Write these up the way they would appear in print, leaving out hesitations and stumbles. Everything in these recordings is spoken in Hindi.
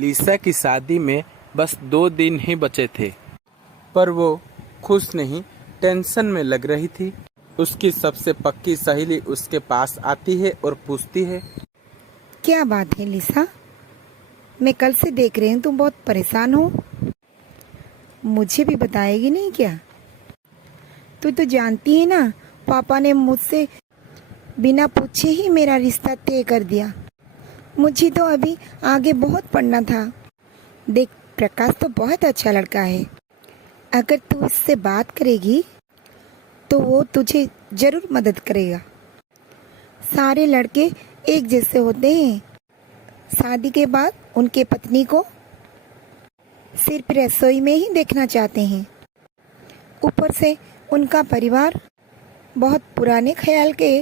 लिसा की शादी में बस 2 दिन ही बचे थे, पर वो खुश नहीं, टेंशन में लग रही थी। उसकी सबसे पक्की सहेली उसके पास आती है और पूछती है, क्या बात है लिसा? मैं कल से देख रही हूँ तुम बहुत परेशान हो। मुझे भी बताएगी नहीं क्या? तू तो जानती है ना, पापा ने मुझसे बिना पूछे ही मेरा रिश्ता तय कर दिया। मुझे तो अभी आगे बहुत पढ़ना था। देख, प्रकाश तो बहुत अच्छा लड़का है। अगर तू उससे बात करेगी तो वो तुझे जरूर मदद करेगा। सारे लड़के एक जैसे होते हैं। शादी के बाद उनके पत्नी को सिर्फ रसोई में ही देखना चाहते हैं। ऊपर से उनका परिवार बहुत पुराने ख्याल के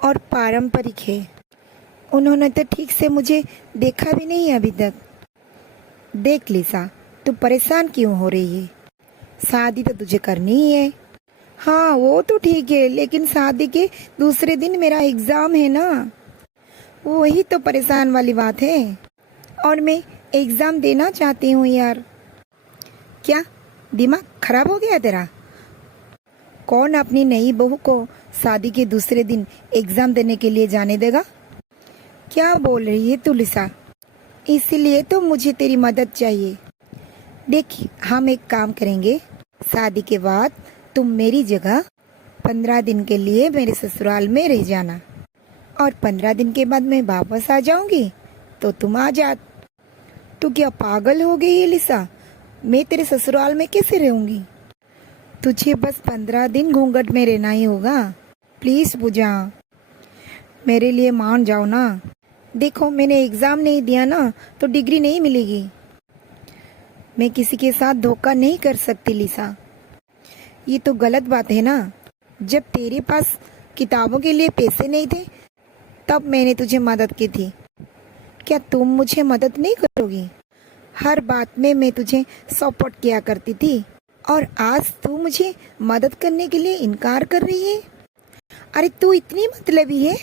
और पारंपरिक है। उन्होंने तो ठीक से मुझे देखा भी नहीं अभी तक। देख लिसा, तू परेशान क्यों हो रही है? शादी तो तुझे करनी ही है। हाँ, वो तो ठीक है, लेकिन शादी के दूसरे दिन मेरा एग्जाम है ना। वही तो परेशान वाली बात है। और मैं एग्जाम देना चाहती हूँ यार। क्या दिमाग खराब हो गया तेरा? कौन अपनी नई बहू को शादी के दूसरे दिन एग्जाम देने के लिए जाने देगा? क्या बोल रही है तू लिसा? इसीलिए तो मुझे तेरी मदद चाहिए। देख, हम एक काम करेंगे। शादी के बाद तुम मेरी जगह 15 दिन के लिए मेरे ससुराल में रह जाना, और 15 दिन के बाद मैं वापस आ जाऊंगी तो तुम आ जा। तू क्या पागल हो गई है लिसा? मैं तेरे ससुराल में कैसे रहूंगी? तुझे बस 15 दिन घूंघट में रहना ही होगा। प्लीज पूजा, मेरे लिए मान जाओ ना। देखो, मैंने एग्जाम नहीं दिया ना तो डिग्री नहीं मिलेगी। मैं किसी के साथ धोखा नहीं कर सकती लिसा। ये तो गलत बात है ना। जब तेरे पास किताबों के लिए पैसे नहीं थे तब मैंने तुझे मदद की थी। क्या तुम मुझे मदद नहीं करोगी? हर बात में मैं तुझे सपोर्ट किया करती थी, और आज तू मुझे मदद करने के लिए इनकार कर रही है। अरे तू इतनी मतलबी है?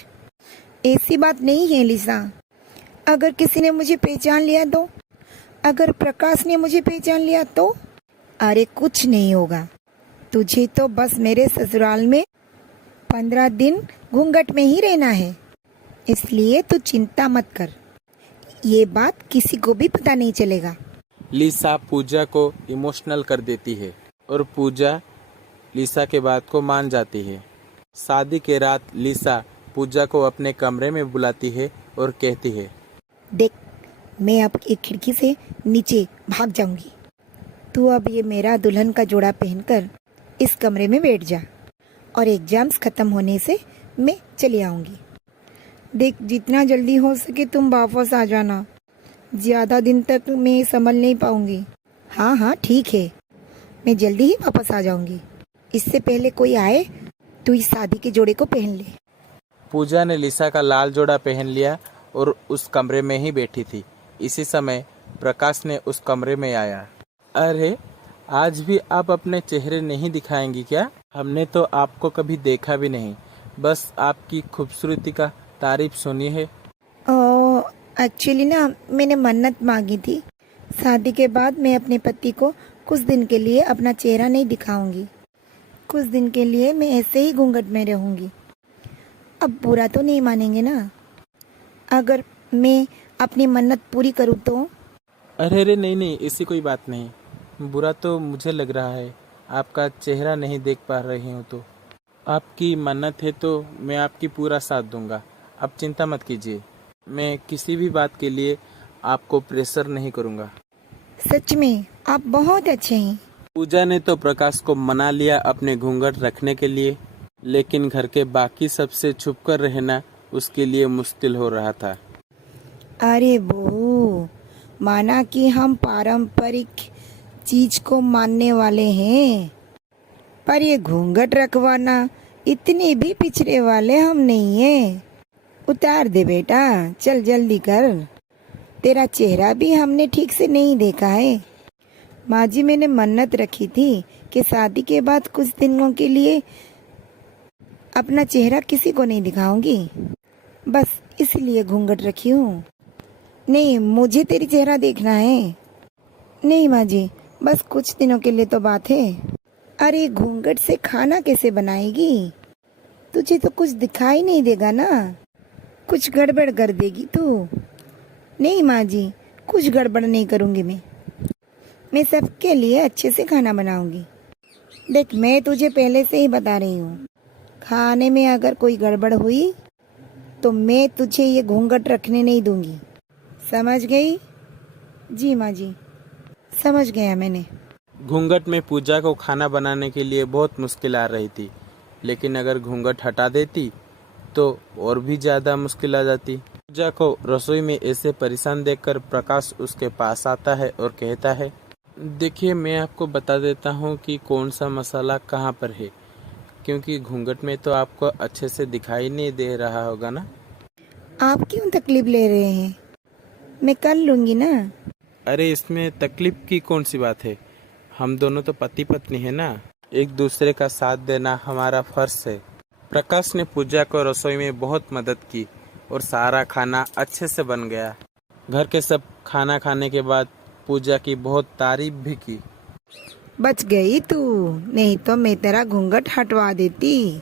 ऐसी बात नहीं है लिसा। अगर किसी ने मुझे पहचान लिया तो? अगर प्रकाश ने मुझे पहचान लिया तो? अरे कुछ नहीं होगा। तुझे तो बस मेरे ससुराल में 15 दिन घूंघट में ही रहना है, इसलिए तू चिंता मत कर। ये बात किसी को भी पता नहीं चलेगा। लिसा पूजा को इमोशनल कर देती है और पूजा लिसा के बात को मान जाती है। शादी के रात लिसा पूजा को अपने कमरे में बुलाती है और कहती है, देख, मैं अब एक खिड़की से नीचे भाग जाऊंगी। तू अब ये मेरा दुल्हन का जोड़ा पहनकर इस कमरे में बैठ जा, और एग्जाम्स खत्म होने से मैं चली आऊंगी। देख, जितना जल्दी हो सके तुम वापस आ जाना। ज्यादा दिन तक मैं संभल नहीं पाऊंगी। हाँ हाँ ठीक है, मैं जल्दी ही वापस आ जाऊंगी। इससे पहले कोई आए तो इस शादी के जोड़े को पहन ले। पूजा ने लिसा का लाल जोड़ा पहन लिया और उस कमरे में ही बैठी थी। इसी समय प्रकाश ने उस कमरे में आया। अरे, आज भी आप अपने चेहरे नहीं दिखाएंगी क्या? हमने तो आपको कभी देखा भी नहीं, बस आपकी खूबसूरती का तारीफ सुनी है। एक्चुअली ना, मैंने मन्नत मांगी थी। शादी के बाद मैं अपने पति को कुछ दिन के लिए अपना चेहरा नहीं दिखाऊंगी। कुछ दिन के लिए मैं ऐसे ही घूंघट में रहूंगी। अब बुरा तो नहीं मानेंगे ना अगर मैं अपनी मन्नत पूरी करूँ तो? अरे नहीं नहीं, ऐसी कोई बात नहीं। बुरा तो मुझे लग रहा है, आपका चेहरा नहीं देख पा रही हूँ तो। आपकी मन्नत है तो मैं आपकी पूरा साथ दूंगा। आप चिंता मत कीजिए, मैं किसी भी बात के लिए आपको प्रेशर नहीं करूँगा। सच में आप बहुत अच्छे हैं। पूजा ने तो प्रकाश को मना लिया अपने घूंघट रखने के लिए, लेकिन घर के बाकी सबसे छुपकर रहना उसके लिए मुश्किल हो रहा था। अरे वो, माना कि हम पारंपरिक चीज को मानने वाले हैं, पर ये घूंघट रखवाना इतने भी पिछड़े वाले हम नहीं हैं। उतार दे बेटा, चल जल्दी कर। तेरा चेहरा भी हमने ठीक से नहीं देखा है। माँ जी, मैंने मन्नत रखी थी कि शादी के बाद कुछ दिनों के लिए अपना चेहरा किसी को नहीं दिखाऊंगी, बस इसलिए घूंघट रखी हूँ। नहीं, मुझे तेरी चेहरा देखना है। नहीं माँ जी, बस कुछ दिनों के लिए तो बात है। अरे घूंघट से खाना कैसे बनाएगी? तुझे तो कुछ दिखाई नहीं देगा ना, कुछ गड़बड़ कर देगी तू। नहीं माँ जी, कुछ गड़बड़ नहीं करूँगी मैं सबके लिए अच्छे से खाना बनाऊंगी। देख, मैं तुझे पहले से ही बता रही हूँ, खाने में अगर कोई गड़बड़ हुई तो मैं तुझे ये घूंघट रखने नहीं दूंगी, समझ गई? जी माँ जी, समझ गया मैंने। घूंघट में पूजा को खाना बनाने के लिए बहुत मुश्किल आ रही थी, लेकिन अगर घूंघट हटा देती तो और भी ज़्यादा मुश्किल आ जाती। पूजा को रसोई में ऐसे परेशान देखकर प्रकाश उसके पास आता है और कहता है, देखिए मैं आपको बता देता हूँ कि कौन सा मसाला कहाँ पर है, क्योंकि घूंघट में तो आपको अच्छे से दिखाई नहीं दे रहा होगा ना। आप क्यों तकलीफ ले रहे हैं? मैं कर लूंगी ना। अरे इसमें तकलीफ की कौन सी बात है, हम दोनों तो पति पत्नी है ना, एक दूसरे का साथ देना हमारा फर्ज है। प्रकाश ने पूजा को रसोई में बहुत मदद की और सारा खाना अच्छे से बन गया। घर के सब खाना खाने के बाद पूजा की बहुत तारीफ भी की। बच गई तू, नहीं तो मैं तेरा घूंघट हटवा देती।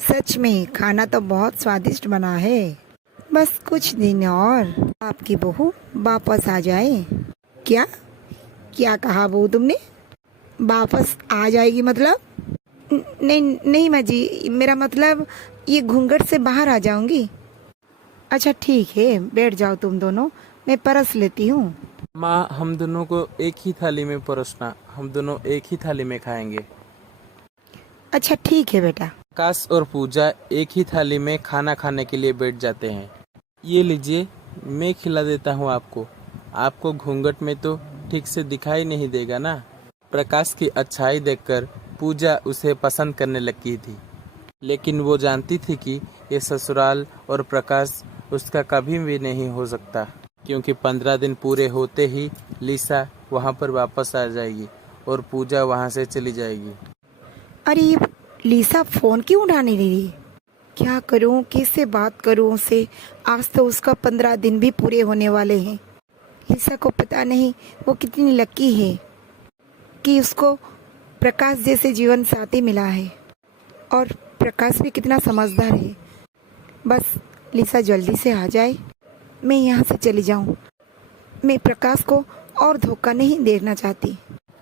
सच में खाना तो बहुत स्वादिष्ट बना है। बस कुछ दिन और आपकी बहू वापस आ जाए। क्या क्या कहा बहू तुमने? वापस आ जाएगी मतलब? नहीं नहीं माँ जी, मेरा मतलब ये घूंघट से बाहर आ जाऊंगी। अच्छा ठीक है, बैठ जाओ तुम दोनों, मैं परस लेती हूँ। माँ, हम दोनों को एक ही थाली में परोसना, हम दोनों एक ही थाली में खाएंगे। अच्छा ठीक है बेटा। प्रकाश और पूजा एक ही थाली में खाना खाने के लिए बैठ जाते हैं। ये लीजिए, मैं खिला देता हूँ आपको, आपको घूंघट में तो ठीक से दिखाई नहीं देगा ना। प्रकाश की अच्छाई देखकर पूजा उसे पसंद करने लगी थी, लेकिन वो जानती थी कि ये ससुराल और प्रकाश उसका कभी भी नहीं हो सकता, क्योंकि 15 दिन पूरे होते ही लिसा वहाँ पर वापस आ जाएगी और पूजा वहाँ से चली जाएगी। अरे ये लिसा फोन क्यों उठा नहीं रही? क्या करूं, कैसे बात करूं उससे? आज तो उसका 15 दिन भी पूरे होने वाले हैं। लिसा को पता नहीं वो कितनी लकी है कि उसको प्रकाश जैसे जीवन साथी मिला है, और प्रकाश भी कितना समझदार है। बस लिसा जल्दी से आ जाए, मैं यहाँ से चली जाऊँ। मैं प्रकाश को और धोखा नहीं देना चाहती।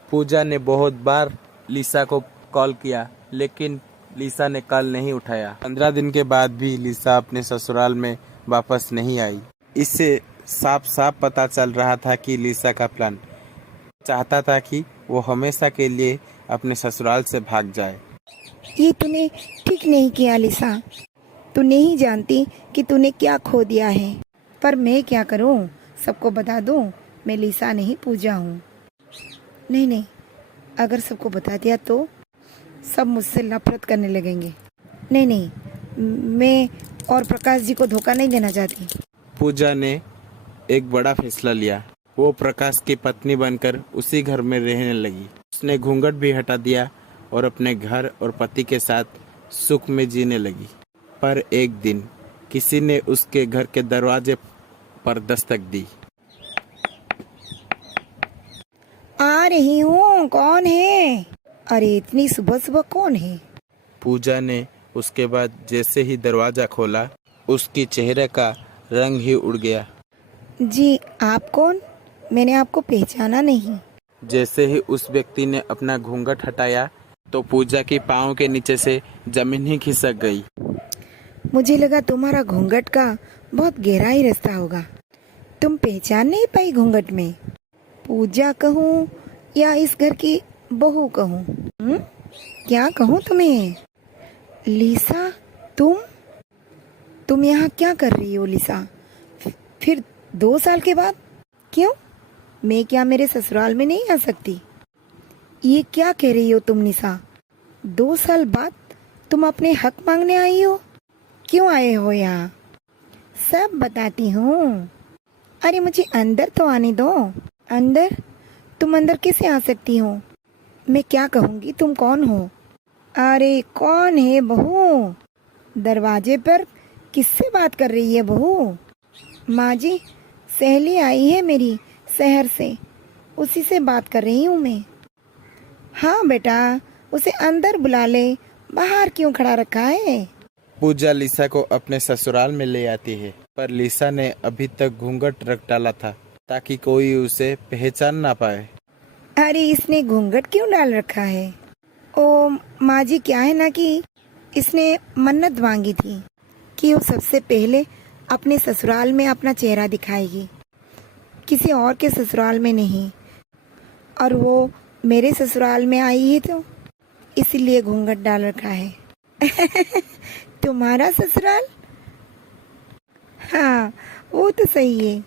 पूजा ने बहुत बार लिसा को कॉल किया, लेकिन लिसा ने कॉल नहीं उठाया। 15 दिन के बाद भी लिसा अपने ससुराल में वापस नहीं आई। इससे साफ साफ पता चल रहा था कि लिसा का प्लान चाहता था कि वो हमेशा के लिए अपने ससुराल से भाग जाए। ये तूने ठीक नहीं किया लिसा। तू नहीं जानती कि तूने क्या खो दिया है। पर मैं क्या करूं, सबको बता दूं मैं लिसा नहीं पूजा हूं। नहीं नहीं, अगर सबको बता दिया तो सब मुझसे नफरत करने लगेंगे। नहीं नहीं, मैं और प्रकाश जी को धोखा नहीं देना चाहती। पूजा ने एक बड़ा फैसला लिया। वो प्रकाश की पत्नी बनकर उसी घर में रहने लगी। उसने घूंघट भी हटा दिया और अपने घर और पति के साथ सुख में जीने लगी। पर एक दिन किसी ने उसके घर के दरवाजे पर दस्तक दी। आ रही हूँ, कौन है? अरे इतनी सुबह सुबह कौन है? पूजा ने उसके बाद जैसे ही दरवाजा खोला, उसके चेहरे का रंग ही उड़ गया। जी आप कौन? मैंने आपको पहचाना नहीं। जैसे ही उस व्यक्ति ने अपना घूंघट हटाया तो पूजा की पाँव के नीचे से जमीन ही खिसक गई। मुझे लगा तुम्हारा घूंघट का बहुत गहरा ही रास्ता होगा। तुम पहचान नहीं पाई घूंघट में? पूजा कहूँ या इस घर की बहू कहूँ? क्या कहूँ तुम्हें? लिसा, तुम यहाँ क्या कर रही हो लिसा? फिर 2 साल के बाद? क्यों, मैं क्या मेरे ससुराल में नहीं आ सकती? ये क्या कह रही हो तुम निशा? 2 साल बाद तुम अपने हक मांगने आई हो? क्यों आए हो यहाँ? सब बताती हूँ। अरे मुझे अंदर तो आने दो। अंदर? तुम अंदर कैसे आ सकती हो? मैं क्या कहूँगी, तुम कौन हो? अरे कौन है बहू? दरवाजे पर किससे बात कर रही है बहू? माँ जी, सहेली आई है मेरी शहर से, उसी से बात कर रही हूँ मैं। हाँ बेटा, उसे अंदर बुला ले, बाहर क्यों खड़ा रखा है? पूजा लिसा को अपने ससुराल में ले आती है, पर लिसा ने अभी तक घूंघट रख डाला था ताकि कोई उसे पहचान ना पाए। अरे इसने घूंघट क्यों डाल रखा है? ओ माँ जी, क्या है ना कि इसने मन्नत मांगी थी कि वो सबसे पहले अपने ससुराल में अपना चेहरा दिखाएगी, किसी और के ससुराल में नहीं। और वो मेरे ससुराल में आई है तो इसलिए घूंघट डाल रखा है। तुम्हारा ससुराल? हाँ, वो तो सही है।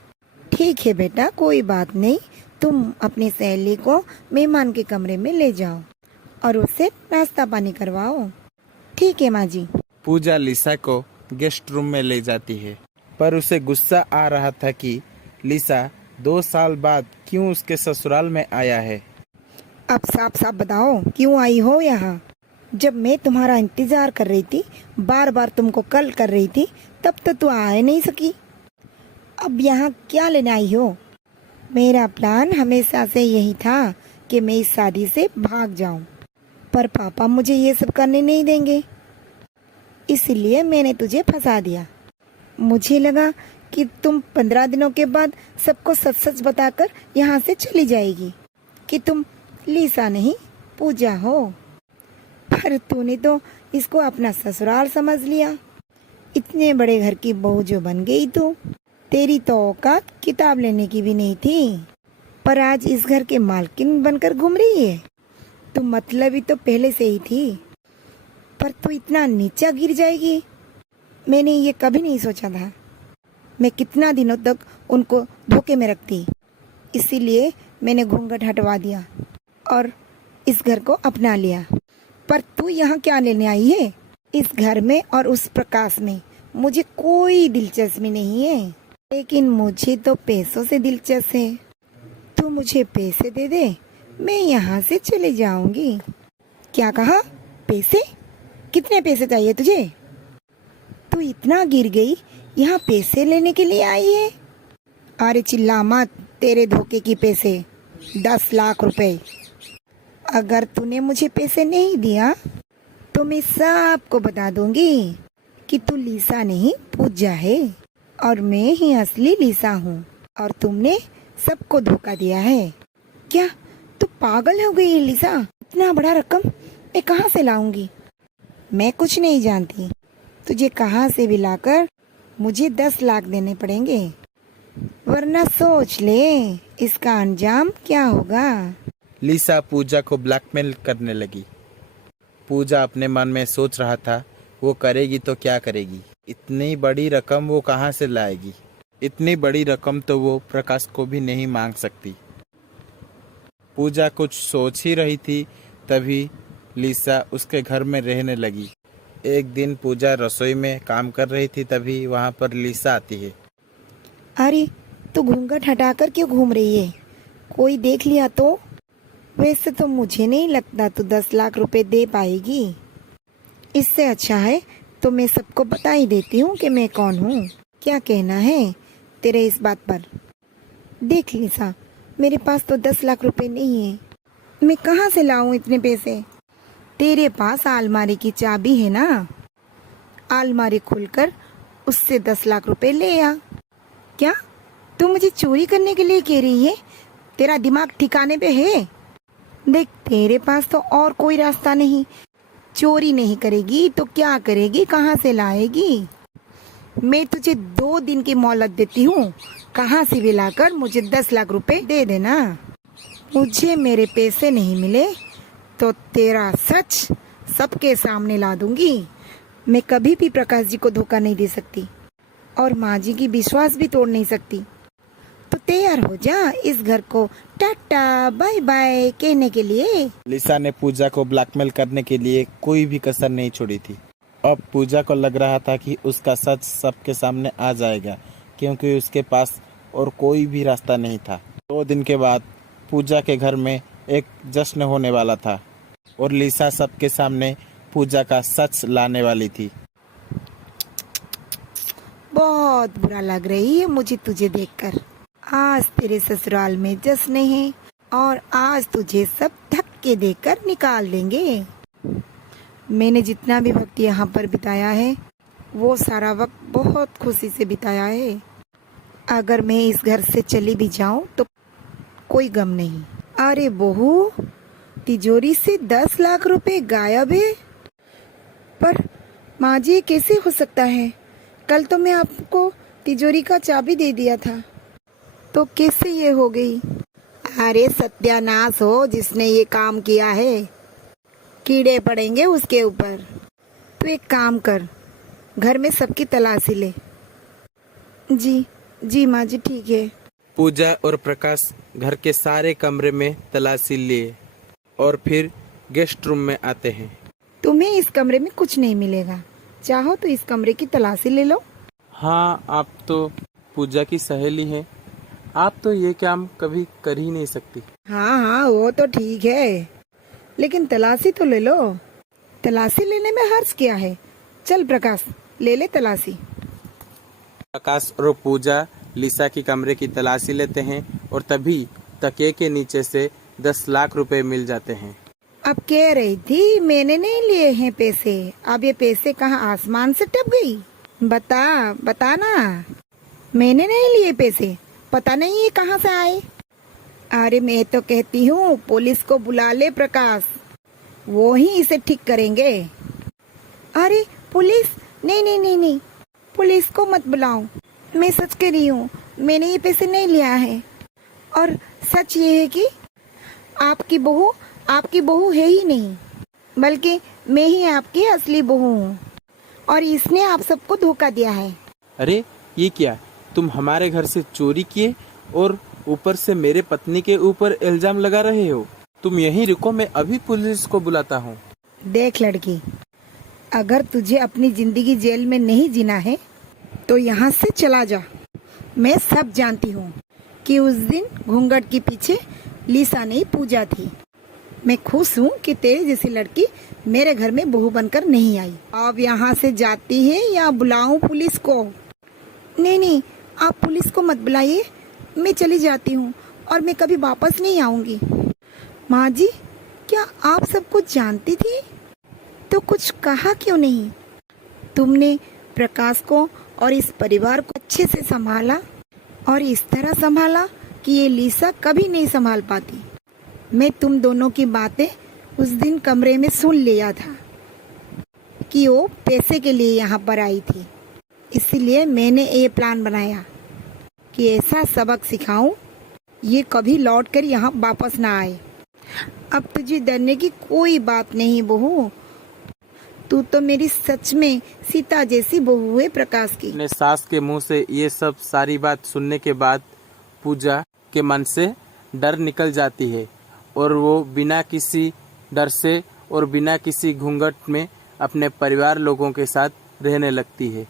ठीक है बेटा, कोई बात नहीं, तुम अपनी सहेली को मेहमान के कमरे में ले जाओ और उससे नाश्ता पानी करवाओ। ठीक है माँ जी। पूजा लिसा को गेस्ट रूम में ले जाती है, पर उसे गुस्सा आ रहा था कि लिसा 2 साल बाद क्यों उसके ससुराल में आया है। अब साफ साफ बताओ, क्यों आई हो यहाँ? जब मैं तुम्हारा इंतजार कर रही थी, बार बार तुमको कॉल कर रही थी, तब तो तू आ नहीं सकी। अब यहाँ क्या लेने आई हो? मेरा प्लान हमेशा से यही था कि मैं इस शादी से भाग जाऊं, पर पापा मुझे ये सब करने नहीं देंगे, इसलिए मैंने तुझे फंसा दिया। मुझे लगा कि तुम 15 दिनों के बाद सबको सच सच बताकर यहाँ से चली जाएगी कि तुम लिसा नहीं पूजा हो, पर तूने तो इसको अपना ससुराल समझ लिया। इतने बड़े घर की बहू जो बन गई तू, तेरी तो औकात किताब लेने की भी नहीं थी, पर आज इस घर के मालकिन बनकर घूम रही है। तू मतलबी तो पहले से ही थी, पर तू इतना नीचा गिर जाएगी, मैंने ये कभी नहीं सोचा था। मैं कितना दिनों तक उनको धोखे में रखती, इसीलिए मैंने घूंघट हटवा दिया और इस घर को अपना लिया। पर तू यहाँ क्या लेने आई है? इस घर में और उस प्रकाश में मुझे कोई दिलचस्पी नहीं है, लेकिन मुझे तो पैसों से दिलचस्प है। तू मुझे पैसे दे दे, मैं यहाँ से चले जाऊंगी। क्या कहा? पैसे? कितने पैसे चाहिए तुझे? तू इतना गिर गई, यहाँ पैसे लेने के लिए आई है? अरे चिल्ला मत, तेरे धोखे की पैसे 10 लाख रुपए। अगर तूने मुझे पैसे नहीं दिया तो मैं सबको बता दूंगी कि तू लिसा नहीं पूजा है और मैं ही असली लिसा हूँ और तुमने सबको धोखा दिया है। क्या तू पागल हो गई है लिसा? इतना बड़ा रकम मैं कहाँ से लाऊंगी? मैं कुछ नहीं जानती, तुझे कहाँ से भी लाकर मुझे 10 लाख देने पड़ेंगे, वरना सोच ले इसका अंजाम क्या होगा। लिसा पूजा को ब्लैकमेल करने लगी। पूजा अपने मन में सोच रहा था, वो करेगी तो क्या करेगी, इतनी बड़ी रकम वो कहाँ से लाएगी। इतनी बड़ी रकम तो वो प्रकाश को भी नहीं मांग सकती। पूजा कुछ सोच ही रही थी, तभी लिसा उसके घर में रहने लगी। एक दिन पूजा रसोई में काम कर रही थी, तभी वहाँ पर लिसा आती है। अरे तू घूंघट हटाकर क्यों घूम रही है? कोई देख लिया तो? वैसे तो मुझे नहीं लगता तू 10 लाख रुपए दे पाएगी। इससे अच्छा है तो मैं सबको बता ही देती हूँ कि मैं कौन हूँ। क्या कहना है तेरे इस बात पर? देख लिसा, मेरे पास तो 10 लाख रुपए नहीं है, मैं कहाँ से लाऊं इतने पैसे? तेरे पास अलमारी की चाबी है ना, अलमारी खोलकर उससे 10 लाख रुपए ले आ। क्या तू मुझे चोरी करने के लिए कह रही है? तेरा दिमाग ठिकाने पे है? देख, तेरे पास तो और कोई रास्ता नहीं, चोरी नहीं करेगी तो क्या करेगी, कहाँ से लाएगी? मैं तुझे 2 दिन की मोहलत देती हूँ, कहाँ से भी लाकर मुझे 10 लाख रुपए दे देना। मुझे मेरे पैसे नहीं मिले तो तेरा सच सबके सामने ला दूंगी। मैं कभी भी प्रकाश जी को धोखा नहीं दे सकती और माँ जी की विश्वास भी तोड़ नहीं सकती। तो तैयार हो जा इस घर को टाटा बाय बाय कहने के लिए। लिसा ने पूजा को ब्लैकमेल करने के लिए कोई भी कसर नहीं छोड़ी थी। अब पूजा को लग रहा था कि उसका सच सबके सामने आ जाएगा, क्योंकि उसके पास और कोई भी रास्ता नहीं था। 2 दिन के बाद पूजा के घर में एक जश्न होने वाला था और लिसा सबके सामने पूजा का सच लाने वाली थी। बहुत बुरा लग रही है मुझे तुझे देखकर। आज तेरे ससुराल में जश्न है और आज तुझे सब धक्के देकर निकाल देंगे। मैंने जितना भी वक्त यहाँ पर बिताया है वो सारा वक्त बहुत खुशी से बिताया है। अगर मैं इस घर से चली भी जाऊँ तो कोई गम नहीं। अरे बहू, तिजोरी से 10 लाख रुपए गायब है। पर माँ जी, ये कैसे हो सकता है? कल तो मैं आपको तिजोरी का चाबी दे दिया था, तो कैसे ये हो गई? अरे सत्यानाश हो जिसने ये काम किया है, कीड़े पड़ेंगे उसके ऊपर। तो एक काम कर, घर में सबकी तलाशी ले। जी जी माँ जी, ठीक है। पूजा और प्रकाश घर के सारे कमरे में तलाशी लिए और फिर गेस्ट रूम में आते हैं। तुम्हें इस कमरे में कुछ नहीं मिलेगा, चाहो तो इस कमरे की तलाशी ले लो। हाँ, आप तो पूजा की सहेली हैं, आप तो ये काम कभी कर ही नहीं सकती। हाँ हाँ, वो तो ठीक है, लेकिन तलाशी तो ले लो। तलाशी लेने में हर्ज क्या है? चल प्रकाश, ले ले तलाशी। प्रकाश और पूजा लिसा की कमरे की तलाशी लेते हैं और तभी तकिए के नीचे से 10 लाख रुपए मिल जाते हैं। अब कह रही थी मैंने नहीं लिए हैं पैसे, अब ये पैसे कहाँ आसमान से टप गई? बता ना। मैंने नहीं लिए पैसे, पता नहीं ये कहाँ से आए। अरे मैं तो कहती हूँ पुलिस को बुला ले प्रकाश, वो ही इसे ठीक करेंगे। अरे पुलिस? नहीं नहीं नहीं नहीं, पुलिस को मत बुलाओ। मैं सच कह रही हूँ, मैंने ये पैसे नहीं लिया है। और सच ये है कि आपकी बहू है ही नहीं, बल्कि मैं ही आपकी असली बहू हूँ और इसने आप सबको धोखा दिया है। अरे ये क्या, तुम हमारे घर से चोरी किए और ऊपर से मेरे पत्नी के ऊपर इल्जाम लगा रहे हो? तुम यहीं रुको, मैं अभी पुलिस को बुलाता हूँ। देख लड़की, अगर तुझे अपनी जिंदगी जेल में नहीं जीना है तो यहाँ से चला जा। मैं सब जानती हूँ कि उस दिन घूंघट के पीछे लिसा नहीं पूजा थी। मैं खुश हूँ कि तेरे जैसी लड़की मेरे घर में बहू बनकर नहीं आई। अब यहाँ से जाती है या बुलाऊं पुलिस को? नहीं नहीं, आप पुलिस को मत बुलाइए, मैं चली जाती हूँ और मैं कभी वापस नहीं आऊंगी। माँ जी, क्या आप सब कुछ जानती थी तो कुछ कहा क्यों नहीं? तुमने प्रकाश को और इस परिवार को अच्छे से संभाला और इस तरह संभाला कि ये लिसा कभी नहीं संभाल पाती। मैं तुम दोनों की बातें उस दिन कमरे में सुन लिया था कि वो पैसे के लिए यहाँ पर आई थी, इसीलिए मैंने ये प्लान बनाया कि ऐसा सबक सिखाऊं ये कभी लौट कर यहाँ वापस ना आए। अब तुझे डरने की कोई बात नहीं बहू, तू तो मेरी सच में सीता जैसी बहू है प्रकाश की। अपने सास के मुंह से ये सब सारी बात सुनने के बाद पूजा के मन से डर निकल जाती है और वो बिना किसी डर से और बिना किसी घूंघट में अपने परिवार लोगों के साथ रहने लगती है।